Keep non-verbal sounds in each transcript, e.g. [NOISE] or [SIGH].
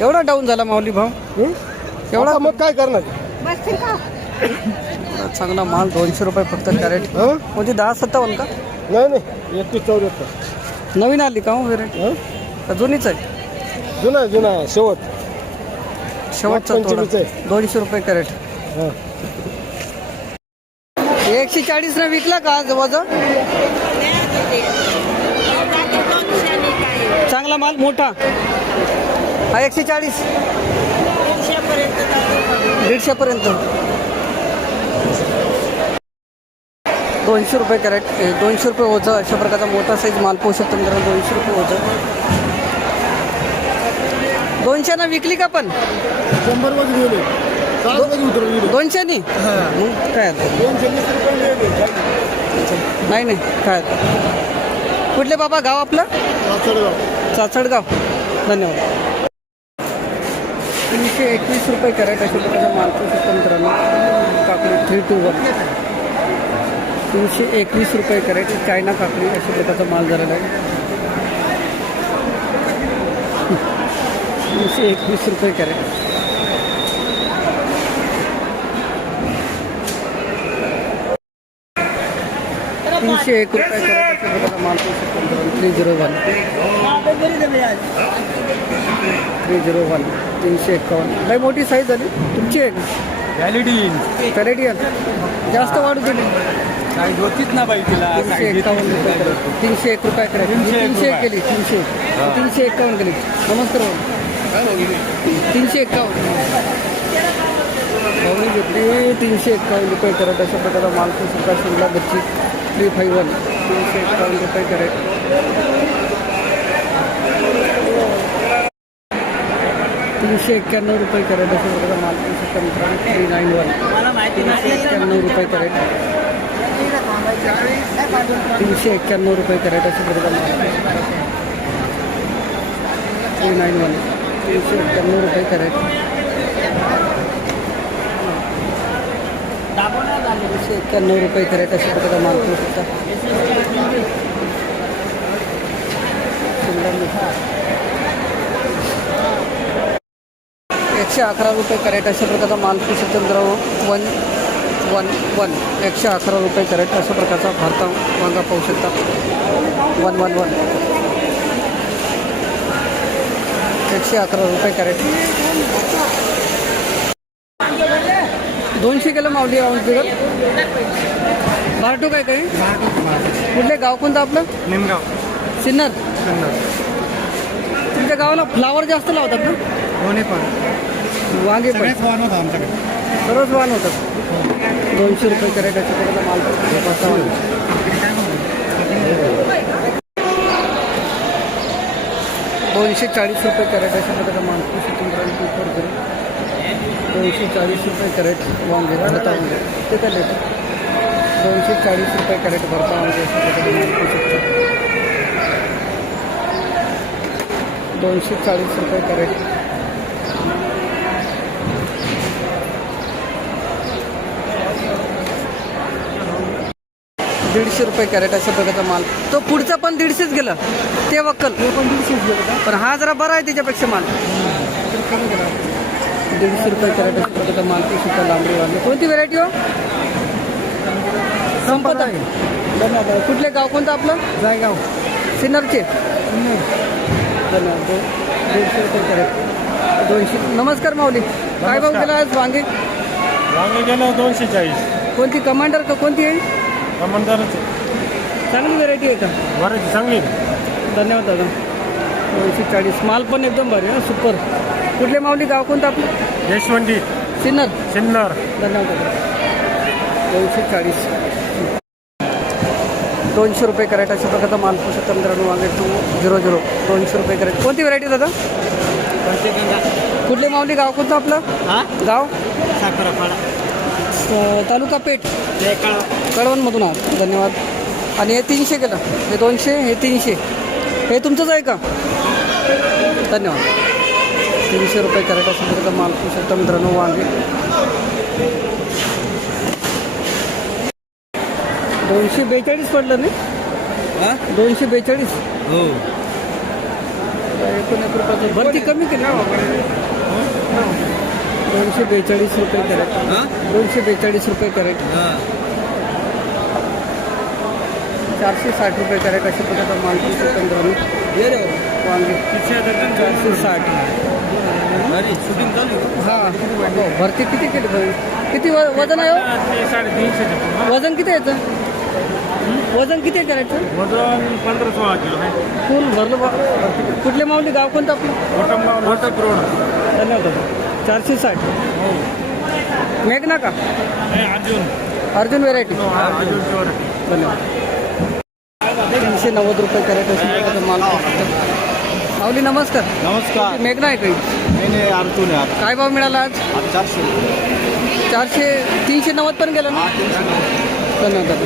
एवढा डाऊन झाला माऊली भाव हं? एवढा आता मग काय करणार? चांगला माल दोनशे रुपये फक्त कॅरेट हं? म्हणजे दहा सत्तावन्न का? नाही नाही. एकतीस चौऱ्याहत्तर. नवीन आली का हो व्हेरायटी हं? जुनीच आहे? जुना आहे, जुना आहे, शेवट. शेवटचा पंचवीस आहे. दोनशे रुपये कॅरेट हं. एकशे चाळीस न विकला का आज वजन? चांगला माल मोठा. हा एकशे चाळीस. दीडशे पर्यंत दोनशे रुपये कॅरेट दोनशे रुपये ओझं अशा प्रकारचा मोठा साईज माल पाहू शकतो मित्रांनो दोनशे रुपये ओझं. दोनशेनं विकली का पण? शंभर दोनशेनी? मग काय. नाही नाही काय कुठले बाबा गाव आपलं? कासडगाव. चाचडगाव. धन्यवाद. तीनशे एकवीस रुपये कॅरेट अशा प्रकारचा माल पाहू मित्रांनो. काकडी थ्री टू वन तीनशे एकवीस रुपये कॅरेट चायना काकडी अशा प्रकारचा माल झालेला आहे. तीनशे एकवीस रुपये कॅरेट. तीनशे एक रुपये three zero one three zero one तीनशे एकावन्न. लय मोठी साईज झाली. तुमची आहे व्हॅलिडी कॅरेटियन जास्त वाढू दिली होतीच ना बाई तिला. तीनशे एकावन्न रुपये तीनशे एक रुपये कॅरेट तीनशे एक तीनशे एक. केली तीनशे. तीनशे एकावन्न केली. नमस्कार. तीनशे एकावन्न. घेतली तीनशे एकावन्न रुपये कॅरेट अशा प्रकारचा माल सुद्धा शिमला गच्ची थ्री फाईव्ह वन. तीनशे एकावन्न रुपये कॅरेट तीनशे एक्क्याण्णव रुपये कॅरेट अशा प्रकारचा माल. सुद्धा मित्रांनो थ्री नाईन वन. तीनशे एक्क्याण्णव रुपये कॅरेट. तीनशे एक्क्याण्णव रुपये कॅरेट अशा प्रकारचा माल. Three nine one. तीनशे एक्क्याण्णव रुपये कॅरेट. तीनशे एक्क्याण्णव रुपये कॅरेट अशा प्रकारचा माल करू शकता. एकशे अकरा रुपये कॅरेट अशा प्रकारचा माल पाहू शकता मित्रांनो. One one one. एकशे अकरा रुपये कॅरेट अशा प्रकारचा भारता वांगा पाहू शकता. One one one. एकशे अकरा रुपये कॅरेट दोनशे किलो मावली आऊस बिगर? बारटू काय काही? कुठले गाव कोणतं आपलं? निमगाव. सिन्नर. तुमच्या गावाला फ्लावर जास्त लावतात ना? दोन्ही पण. वांगे पण. वाहन होतं आमच्याकडे. सर्वच वाहन होतात. दोनशे रुपये प्रकारचा माल. दोनशे चाळीस रुपये प्रकारचा माल दोनशे चाळीस रुपये कॅरेट वांगे भरता वांगे ते काय देतं? दोनशे चाळीस रुपये कॅरेट भरता वांगे तंत्र. दोनशे चाळीस रुपये कॅरेट. दीडशे रुपये कॅरेट अशा प्रकारचा माल. तो पुढचा पण दीडशेच गेला. ते वक्कल. पण दीडशेच गेलं पण हा जरा बरा आहे त्याच्यापेक्षा माल. दीडशे रुपये कॅरेट अशा प्रकारचा माल ती सुद्धा लांबडी वाढली. कोणती व्हेरायटी हो? संपत आहे. धन्यवाद. कुठले गाव कोणतं आपलं? जायगाव. सिन्नरचे. धन्यवाद. दीडशे रुपये कॅरेट. दोनशे. नमस्कार माऊली. काय भाव केला आज वांगे? वांगे गेलं दोनशे चाळीस. कोणती कमांडर का कोणती आहे? कमांडरच. चांगली व्हेरायटी आहे का? वरायची चांगली. धन्यवाद दादा. दोनशे चाळीस माल पण एकदम भारी ना सुपर कुठले माऊली गाव कोणतं आपलं? यशवंती. सिन्नर. सिन्नर. धन्यवाद. दोनशे चाळीस दोनशे रुपये कॅरेट अशा प्रकारचा माल शकता मित्रांनो वांगे टू झिरो झिरो. दोनशे रुपये कॅरेट. कोणती व्हरायटी दादा? कुठले माऊली गाव कोणतं आपलं? गाव? तालुका पेठ. कळवणमधून आहात. धन्यवाद. आणि हे तीनशे केलं. हे दोनशे हे तीनशे. हे तुमचंच आहे का? धन्यवाद. तीनशे रुपये कॅरेट अशा प्रकारचा माल पाहू शकता मित्रांनो वांगे. दोनशे बेचाळीस पडलं नाही? दोनशे बेचाळीस? हो. एकूण एक रुपयाचं भरती कमी केली. दोनशे बेचाळीस रुपये कॅरेट. दोनशे बेचाळीस रुपये कॅरेट. चारशे साठ रुपये कॅरेट अशा प्रकारचा माल पंधरा वांगे चारशे साठ हां हो भरती किती केली भाई? किती व वजन आहे हो? साडेतीनशे वजन किती आहे याचं? वजन किती आहे कॅरेटचं वजन पंधरा सोळा किलो आहे फुल भरलं बा कुठले माऊली? गाव कोणतं आपलं? रोड धन्यवाद चारशे साठ. मेघना का? अजून अर्जुन. व्हेरायटी अजून चोर धन्यवाद. तीनशे नव्वद रुपये कॅरेट असेल माल माऊली नमस्कार. नमस्कार. मेघना आहे काही नाही आहे काय भाव मिळाला आज? चारशे चारशे तीनशे नव्वद पण गेलं ना? धन्यवाद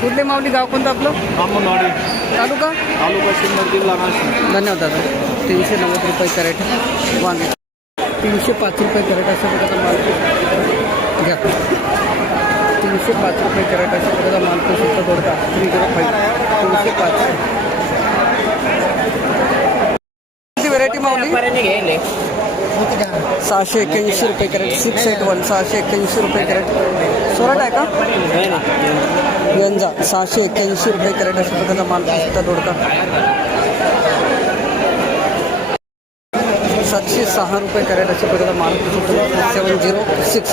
कुठले माऊली गाव कोणतं आपलं? ब्राह्मणवाडी तालुका? तालुका सिन्नर जिल्हा नाशिक. धन्यवाद दादा. तीनशे नव्वद रुपये कॅरेट. वांगे. तीनशे पाच रुपये कॅरेट प्रकारचा माल. घ्या. तीनशे पाच रुपये कॅरेट अशा प्रकारचा माल तो सुद्धा दोडका थ्री झिरो फाईव्ह तीनशे पाच. व्हरायटी मावली सहाशे एक्क्याऐंशी रुपये कॅरेट. सिक्स एट वन सहाशे एक्क्याऐंशी रुपये कॅरेट. सोरट आहे का? गंजा सहाशे एक्क्याऐंशी रुपये कॅरेट अशा प्रकारचा माल तो सुद्धा दोडका सहा रुपये कॅरेट प्रकारचा माल सेवन झिरो सिक्स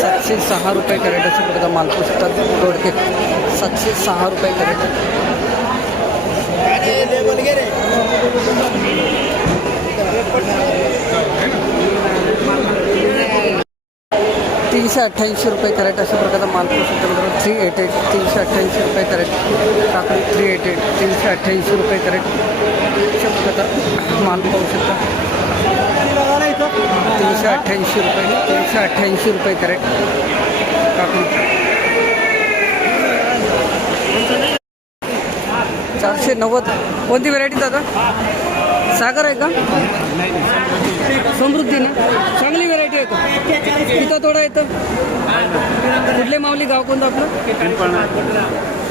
सातशे सहा रुपये कॅरेट अशा प्रकारचा माल पुस्तक दोडके. सातशे सहा रुपये कॅरेट. तीनशे अठ्ठ्याऐंशी रुपये कॅरेट अशा प्रकारचा माल पुस्तक थ्री एट एट तीनशे अठ्ठ्याऐंशी रुपये कॅरेट. काकडी थ्री एट एट तीनशे अठ्ठ्याऐंशी रुपये कॅरेट. अशा प्रकारचा माल पाहू शकता. तीनशे अठ्ठ्याऐंशी रुपये तीनशे अठ्ठ्याऐंशी रुपये करेक्ट काकडी. चारशे नव्वद. कोणती व्हरायटी दादा? सागर आहे का? समृद्धी ना? चांगली व्हरायटी आहे का तिथं थोडा येतं. कुठले माऊली गाव कोणतं आपलं?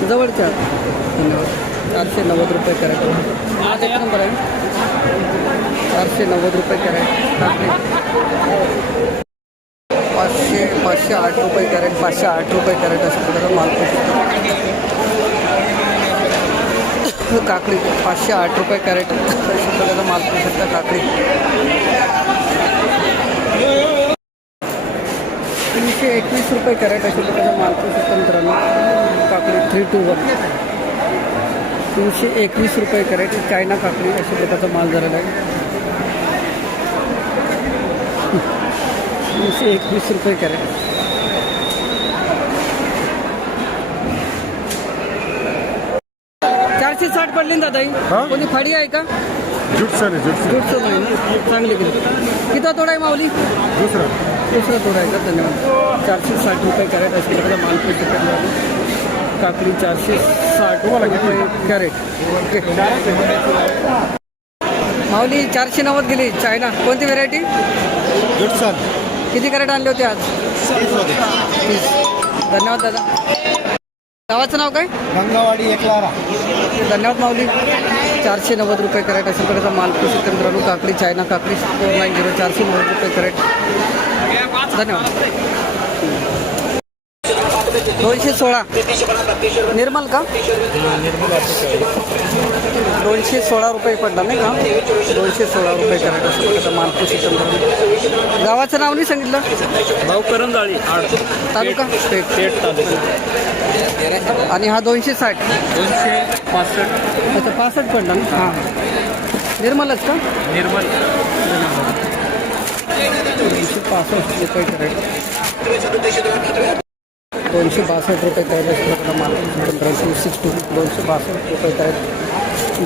जवळच्या धन्यवाद चारशे नव्वद रुपये कॅरेट. आज एक नंबर आहे चारशे नव्वद रुपये कॅरेट पाचशे पाचशे आठ रुपये कॅरेट पाचशे आठ रुपये कॅरेट अशा प्रकारचा माल पोहोचतो काकडी पाचशे आठ रुपये कॅरेट अशा प्रकारचा माल करू शकता काकडी. तीनशे एकवीस रुपये कॅरेट अशा प्रकारचा माल पोहोचतो मित्रांनो. काकडी थ्री टू वन तीनशे एकवीस रुपये कॅरेट चायना काकडी अशा प्रकारचा माल झालेला आहे. तीनशे एकवीस रुपये कॅरेट. चारशे साठ पडली ना दादा? कोणी फाडी आहे का? जुट सर आहे जुट दीडशे नाही ना? चांगली किती किती तोडा आहे माऊली? दुसरा. दुसरा तोडा आहे का? धन्यवाद. चारशे साठ रुपये कॅरेट प्रकारचा माल पैसे काकडी चारशे साठ रुपये कॅरेट. माऊली चारशे नव्वद गेली. चायना कोणती व्हेरायटी जुटसन किती कॅरेट आणले होते आज? तीस. धन्यवाद दादा. गावाचं नाव काय? गंगावाडी एकलारा. धन्यवाद माऊली. चारशे नव्वद रुपये कॅरेट अशा प्रकारचा माल कृषी केंद्रालू काकडी चायना काकडी फोर नाईन झिरो चारशे नव्वद रुपये कॅरेट. धन्यवाद. दोनशे सोळा. निर्मल का? दोनशे सोळा रुपये पडला नाही का? दोनशे सोळा रुपये कॅरेट अशा प्रकारचा माल कृषी केंद्रालू गावाचं नाव नाही सांगितलं? भाऊ करंजाळी तालुका? पेठ पेठ तालुका. आणि हा दोनशे साठ. दोनशे पासष्ट. अच्छा पासष्ट पडला ना? हां. निर्मलच का? निर्मल. दोनशे पासष्ट रुपये कॅरेट दोनशे बासष्ट रुपये कॅरेट माल पंधरा टू सिक्स टू दोनशे बासष्ट रुपये कॅरेट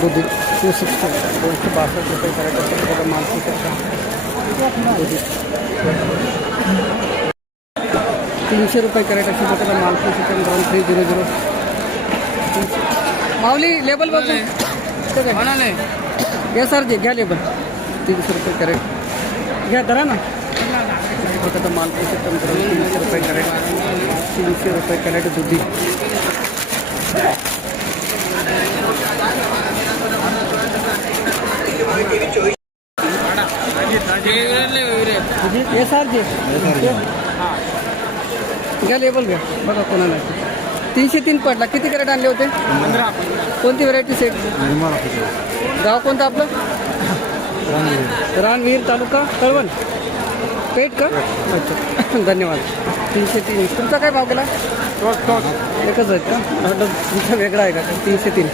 दुधी टू सिक्स टू दोनशे बासष्ट रुपये कॅरेट अशा प्रकारे माल दुधी तीनशे रुपये कॅरेट अशा प्रकारे माल चिकन दोन three zero zero Mauli label बघू घ्या सर जे घ्या लेबल. तीनशे रुपये कॅरेट. घ्या धरा ना. प्रकारचा माल चिकन करून तीनशे रुपये कॅरेट तीनशे रुपये कॅरेट दुधी. एस आर जी घ्या लेबल घ्या. बघा कोणाला. तीनशे तीन पडला. किती कॅरेट आणले होते? कोणती व्हरायटी सेट गाव कोणतं आपलं? रानवीर. तालुका कळवण. पेट का? अच्छा. [COUGHS] धन्यवाद. तीनशे तीन. तुमचा काय भाव केला एकच आहेत का? तुमचा वेगळा आहे का? तीनशे तीन.